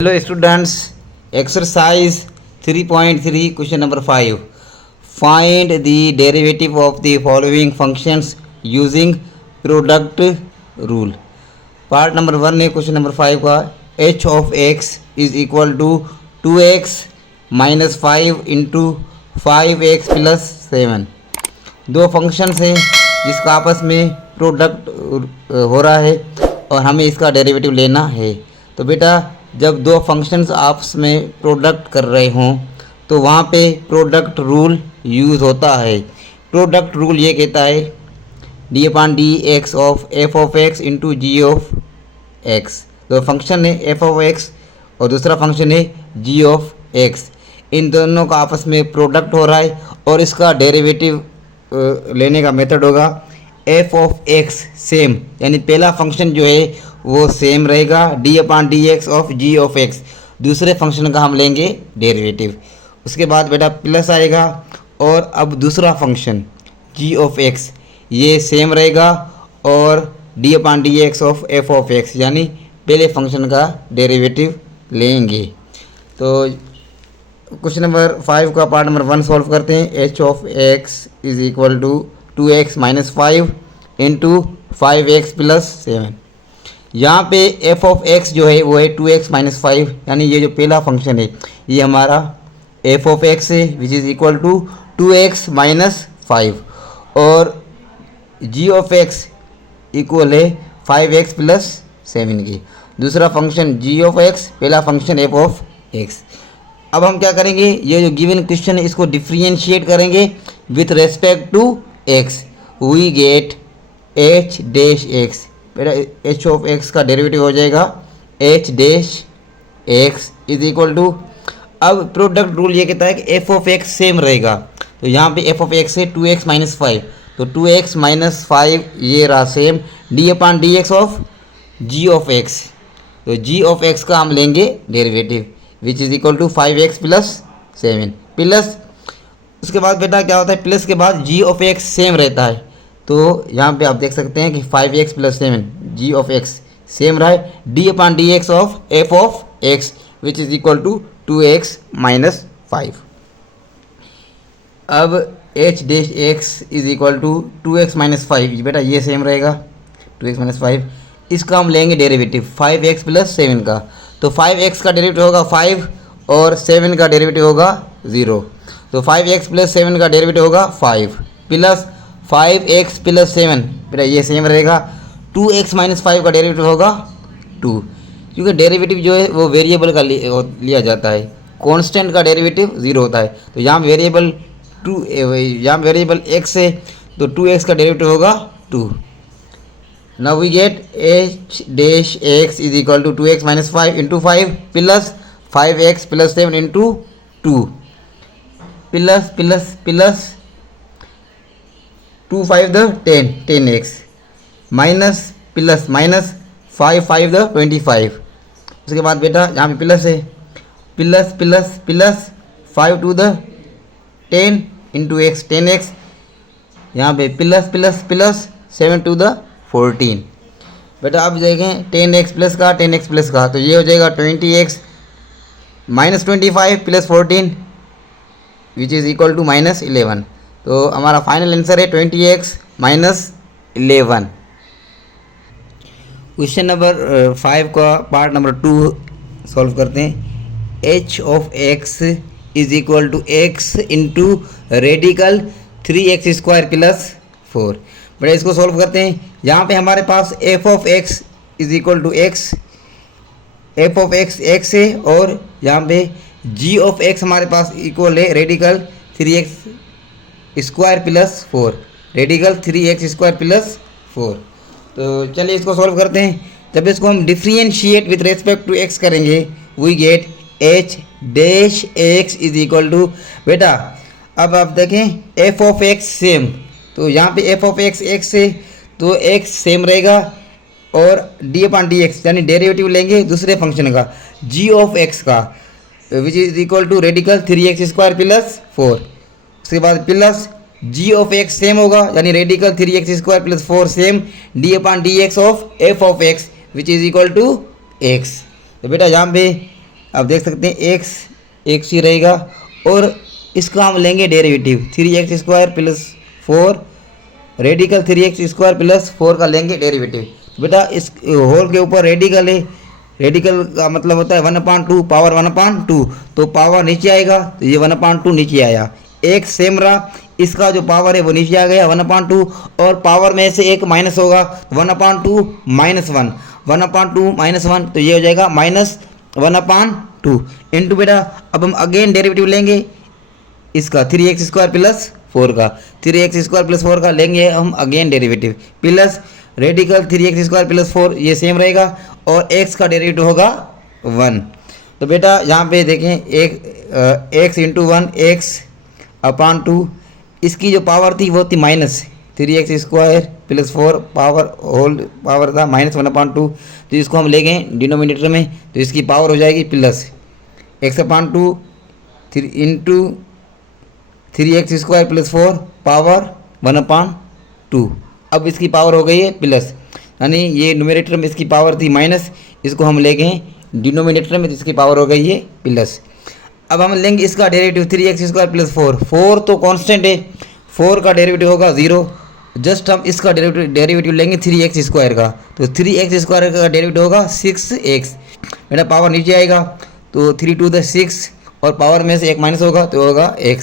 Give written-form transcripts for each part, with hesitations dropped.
Hello students, exercise 3.3 question number 5. Find the derivative of the following functions using product rule. Part number 1 है question number 5 का h of x is equal to 2x minus 5 into 5x plus 7. दो functions हैं जिसका आपस में product हो रहा है और हमें इसका डेरिवेटिव लेना है। तो बेटा जब दो फंक्शंस आपस में प्रोडक्ट कर रहे हों तो वहाँ पे प्रोडक्ट रूल यूज़ होता है। प्रोडक्ट रूल ये कहता है d upon d x of f of x into g of x. तो फंक्शन है एफ ऑफ एक्स और दूसरा फंक्शन है जी ऑफ एक्स, इन दोनों का आपस में प्रोडक्ट हो रहा है और इसका डेरिवेटिव लेने का मेथड होगा एफ ऑफ एक्स सेम, यानी पहला फंक्शन जो है वो सेम रहेगा d upon d x of g of x, दूसरे फंक्शन का हम लेंगे डेरिवेटिव। उसके बाद बेटा प्लस आएगा और अब दूसरा फंक्शन जी ऑफ एक्स ये सेम रहेगा और d upon d x of f of x, यानी पहले फंक्शन का डेरिवेटिव लेंगे। तो क्वेश्चन नंबर 5 का पार्ट नंबर 1 सॉल्व करते हैं। H of x is equal to 2x minus 5 into 5x plus 7। यहाँ पे एफ ऑफ एक्स जो है वो है 2x माइनस 5, यानी ये जो पहला फंक्शन है ये हमारा एफ ऑफ एक्स है which is equal to 2x minus 5 और जी ऑफ एक्स इक्वल है 5x प्लस 7 की। दूसरा फंक्शन जी ऑफ एक्स, पहला फंक्शन एफ ऑफ एक्स। अब हम क्या करेंगे, ये जो गिवन क्वेश्चन है इसको डिफ्रेंशिएट करेंगे with respect to x. We get h dash x, बेटा एच ऑफ एक्स का डेरिवेटिव हो जाएगा h dash x is equal to, अब प्रोडक्ट रूल ये कहता है कि एफ ऑफ एक्स सेम रहेगा। तो यहाँ पे एफ ऑफ एक्स है 2x माइनस 5, तो 2x माइनस 5 ये रहा same d upon d x of g of x. तो जी ऑफ एक्स का हम लेंगे derivative which is equal to 5x plus 7 plus, उसके बाद बेटा क्या होता है प्लस के बाद जी ऑफ एक्स सेम रहता है। तो यहाँ पे आप देख सकते हैं कि 5x plus 7 g of x same रहा है d upon d x of f of x which is equal to 2x minus 5। अब h dash x is equal to 2x minus 5, बेटा ये सेम रहेगा 2x माइनस 5, इसका हम लेंगे derivative 5x plus 7 का। तो 5x का डेरिवेटिव होगा 5 और 7 का डेरिवेटिव होगा 0। तो 5x प्लस 7 का डेरिवेटिव होगा 5 प्लस 5x प्लस 7, बेटा ये सेम रहेगा 2x माइनस 5 का डेरिवेटिव होगा 2, क्योंकि डेरिवेटिव जो है वो वेरिएबल का लिया जाता है, कांस्टेंट का डेरिवेटिव 0 होता है। तो यहाँ वेरिएबल x है तो 2x का डेरिवेटिव होगा 2। Now we get h dash x is equal to 2x minus 5 into 5 plus 5x plus 7 into 2 plus plus plus 2 5 द 10x माइनस प्लस माइनस 5 5 द 25। उसके बाद बेटा यहाँ पे प्लस है प्लस प्लस प्लस 5 टू द 10 इंटू एक्स 10x, यहाँ पे प्लस प्लस प्लस 7 टू द 14। बेटा अब देखें 10x प्लस का 10x प्लस का, तो ये हो जाएगा 20x minus 25 plus 14 which is equal to minus 11। तो हमारा फाइनल आंसर है 20x माइनस 11। क्वेश्चन नंबर 5 का पार्ट नंबर 2 सॉल्व करते हैं। h of x is equal to x into radical 3x square plus 4। बड़ा इसको सॉल्व करते हैं। यहाँ पे हमारे पास f of x is equal to x, f of x x है और यहाँ पे g ऑफ x हमारे पास इक्वल है radical 3x square plus 4, radical 3x square plus 4। तो चलिए इसको सॉल्व करते हैं। जब इसको हम differentiate with respect to x करेंगे we get h dash x is equal to, बेटा अब आप देखें f ऑफ x सेम, तो यहाँ पे f ऑफ x x है तो x सेम रहेगा और डी अपॉन डी एक्स यानी डेरिवेटिव लेंगे दूसरे फंक्शन का g ऑफ x का which is equal to radical 3x square plus 4। उसके बाद plus g of x same होगा यानी radical 3x square plus 4 same d upon d x of f of x which is equal to x। तो बेटा यहाँ पे अब देख सकते हैं एक्स एक्स ही रहेगा और इसका हम लेंगे derivative 3x² plus 4 radical 3x² plus 4 का लेंगे डेरिवेटिव। बेटा इस होल के ऊपर रेडिकल है, रेडिकल का मतलब होता है 1/2 पावर 1/2, तो पावर नीचे आएगा तो ये 1/2 नीचे आया। एक सेम रहा, इसका जो पावर है वो नीचे आ गया 1/2 और पावर में से एक माइनस होगा 1/2 माइनस 1 1/2 माइनस 1 तो ये हो जाएगा -1/2 इंटू बेटा अब हम अगेन डेरिवेटिव लेंगे इसका 3x² प्लस 4 का 3x² प्लस 4 का लेंगे हम again derivative plus radical 3x² plus 4 ये सेम रहेगा और x का डेरिवेटिव होगा 1। तो बेटा यहाँ पे देखें एक x इंटू 1 x/2 इसकी जो पावर थी वो थी minus 3x² plus 4 power whole power था -1/2 तो इसको हम ले गए डिनोमिनेटर में तो इसकी पावर हो जाएगी plus x/2 into 3x² plus 4 power 1/2। अब इसकी पावर हो गई है प्लस, यानी ये न्यूमरेटर में इसकी पावर थी माइनस, इसको हम ले गए डिनोमिनेटर में तो इसकी पावर हो गई है प्लस। अब हम लेंगे इसका डेरिवेटिव 3x² प्लस 4 तो कांस्टेंट है, 4 का डेरिवेटिव होगा 0। जस्ट हम इसका डेरिवेटिव लेंगे 3x² का, तो 3x² का डेरिवेटिव होगा 6x। मेरा पावर नीचे आएगा तो 3 टू द 6 और पावर में से एक माइनस होगा तो होगा x,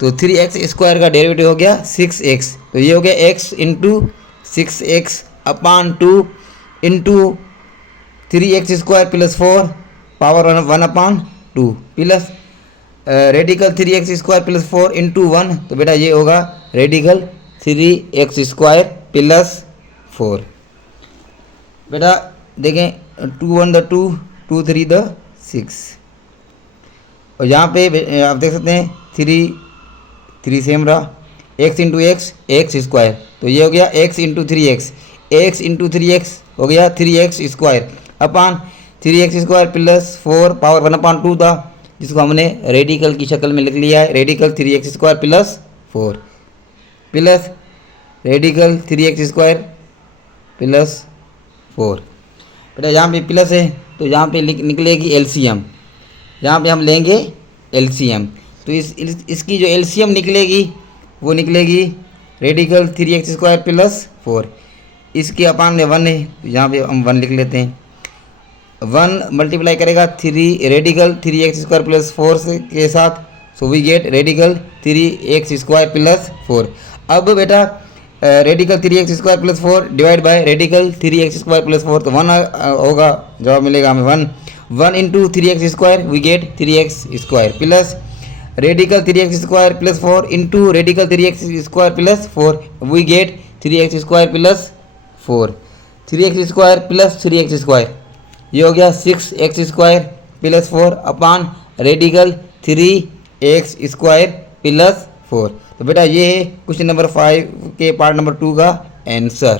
तो 3x² का डेरिवेटिव हो गया 6x। तो ये हो गया x into 6x/2 into 3x² plus 4 power 1/2 plus radical 3x² plus 4 into 1 तो बेटा ये होगा रेडिकल 3x² प्लस 4। बेटा देखें 2 1 द 2 2 3 द 6 और यहाँ पे आप देख सकते हैं 3 सेम रहा x इंटू x स्क्वायर तो ये हो गया x into 3x x into 3x हो गया 3x² अपान 3x² प्लस 4 पावर 1/2 था जिसको हमने रेडिकल की शक्ल में लिख लिया है radical 3x² plus 4 plus radical 3x² plus 4। बेटा यहाँ पे प्लस है तो यहाँ पे निकलेगी एलसीएम, यहाँ पे हम लेंगे एलसीएम तो इसकी जो एलसीएम निकलेगी वो निकलेगी रेडिकल 3x² प्लस 4 इसके अपान में 1 है तो यहाँ पे हम 1 लिख लेते हैं। 1 मल्टीप्लाई करेगा 3 रेडिकल 3x² प्लस 4 से के साथ so we get radical 3x² plus 4। अब बेटा radical 3x² plus 4 divide by radical 3x² plus 4 तो 1 होगा, जवाब मिलेगा हमें 1 into 3x² we get 3x² plus radical 3x² plus 4 into radical 3x² plus 4 we get 3x² plus 4 3x² plus 3x² ये हो गया 6x² प्लस 4 अपान रेडिकल 3x² प्लस 4। तो बेटा ये है क्वेश्चन नंबर 5 के पार्ट नंबर 2 का आंसर।